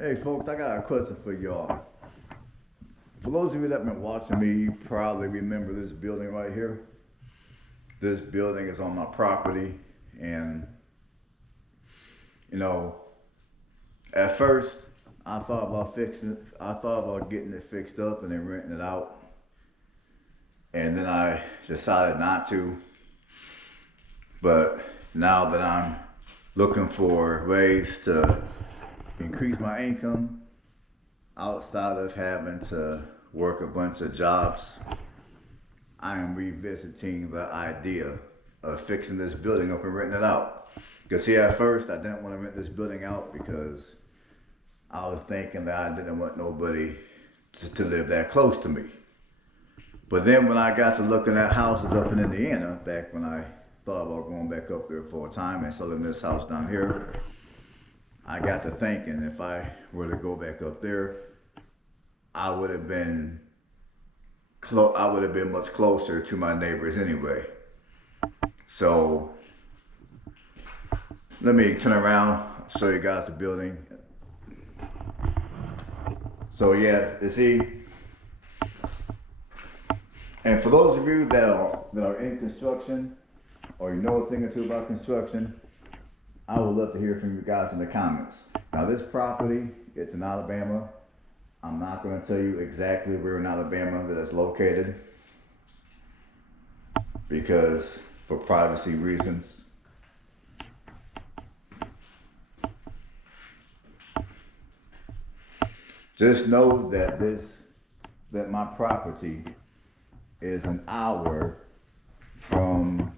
Hey folks, I got a question for y'all. For those of you that have been watching me, you probably remember this building right here. This building is on my property, and you know, at first I thought about fixing it. I thought about getting it fixed up and then renting it out, and then I decided not to. But now that I'm looking for ways to increase my income outside of having to work a bunch of jobs, I am revisiting the idea of fixing this building up and renting it out. Because see, at first I didn't want to rent this building out because I was thinking that I didn't want nobody to live that close to me. But then when I got to looking at houses up in Indiana, back when I thought about going back up there for a time and selling this house down here, I got to thinking if I were to go back up there, I would have been I would have been much closer to my neighbors anyway. So let me turn around, show you guys the building. So yeah, you see, and for those of you that are in construction or you know a thing or two about construction, I would love to hear from you guys in the comments. Now this property, it's in Alabama. I'm not going to tell you exactly where in Alabama that it's located because for privacy reasons. Just know that my property is an hour from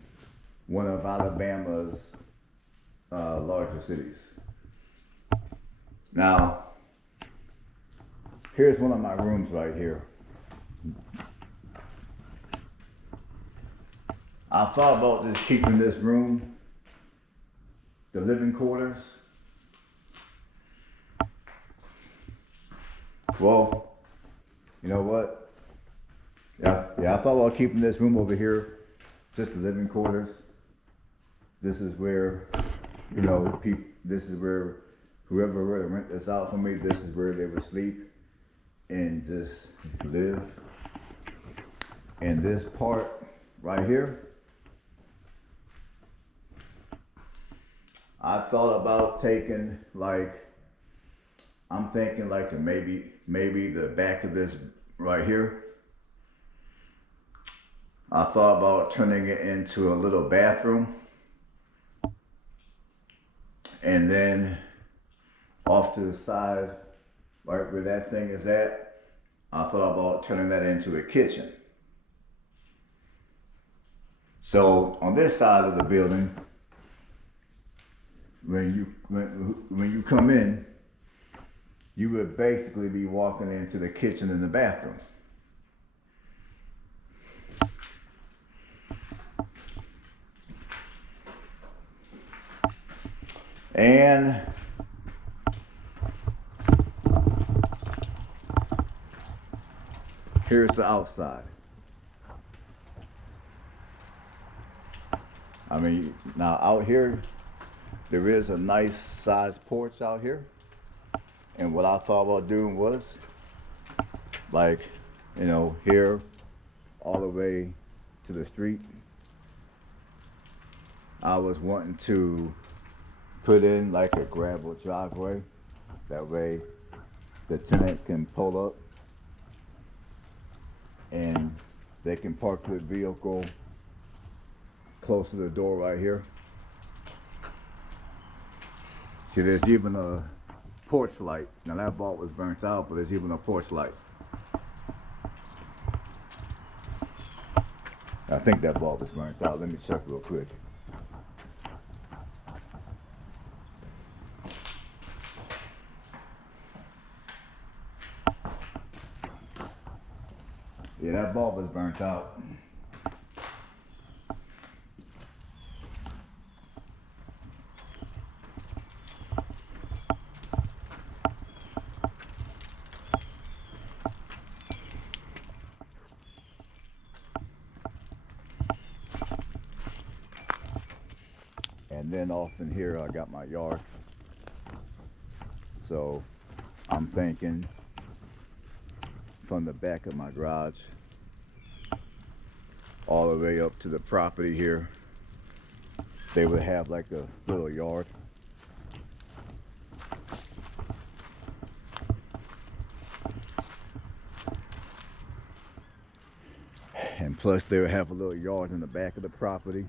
one of Alabama's larger cities. Now, here's one of my rooms right here. I thought about just keeping this room, the living quarters. Well, you know what? Yeah, I thought about keeping this room over here, just the living quarters. This is where, this is where whoever were to rent this out for me, this is where they would sleep and just live. And this part right here, I thought about taking I'm thinking maybe the back of this right here. I thought about turning it into a little bathroom. And then off to the side, right where that thing is at, I thought about turning that into a kitchen. So on this side of the building, when you come in, you would basically be walking into the kitchen and the bathroom. And here's the outside. I mean, now out here, there is a nice sized porch out here. And what I thought about doing was, here all the way to the street, I was wanting to put in like a gravel driveway. That way the tenant can pull up and they can park their vehicle close to the door right here. See, there's even a porch light. Now that bulb was burnt out, but there's even a porch light. I think that bulb is burnt out. Let me check real quick. Yeah, that bulb is burnt out. And then off in here, I got my yard. So I'm thinking from the back of my garage all the way up to the property here, they would have like a little yard. And plus they would have a little yard in the back of the property.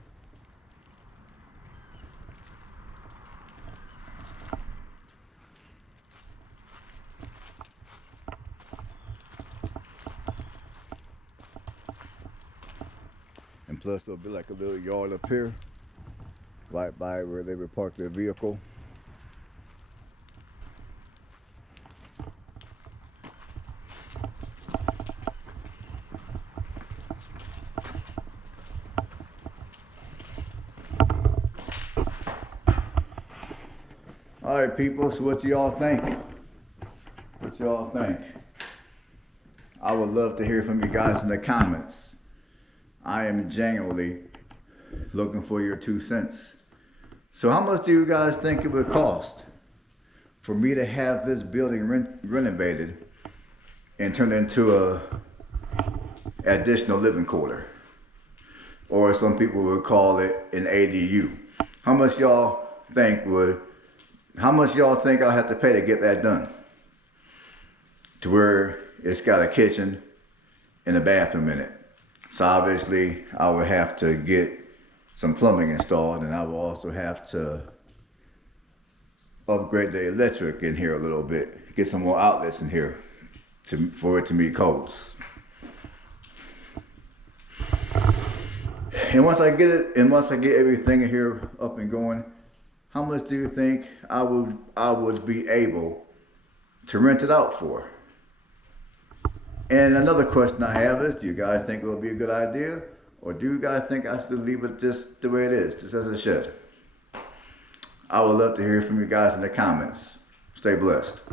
And plus there'll be like a little yard up here, right by where they would park their vehicle. All right, people, so what y'all think? What y'all think? I would love to hear from you guys in the comments. I am genuinely looking for your 2 cents. So how much do you guys think it would cost for me to have this building renovated and turned into a additional living quarter? Or some people would call it an ADU. How much y'all think I'll have to pay to get that done? To where it's got a kitchen and a bathroom in it. So obviously I would have to get some plumbing installed, and I will also have to upgrade the electric in here a little bit, get some more outlets in here for it to meet codes. And once I get everything in here up and going, how much do you think I would be able to rent it out for? And another question I have is, do you guys think it would be a good idea? Or do you guys think I should leave it just the way it is, just as a shed? I would love to hear from you guys in the comments. Stay blessed.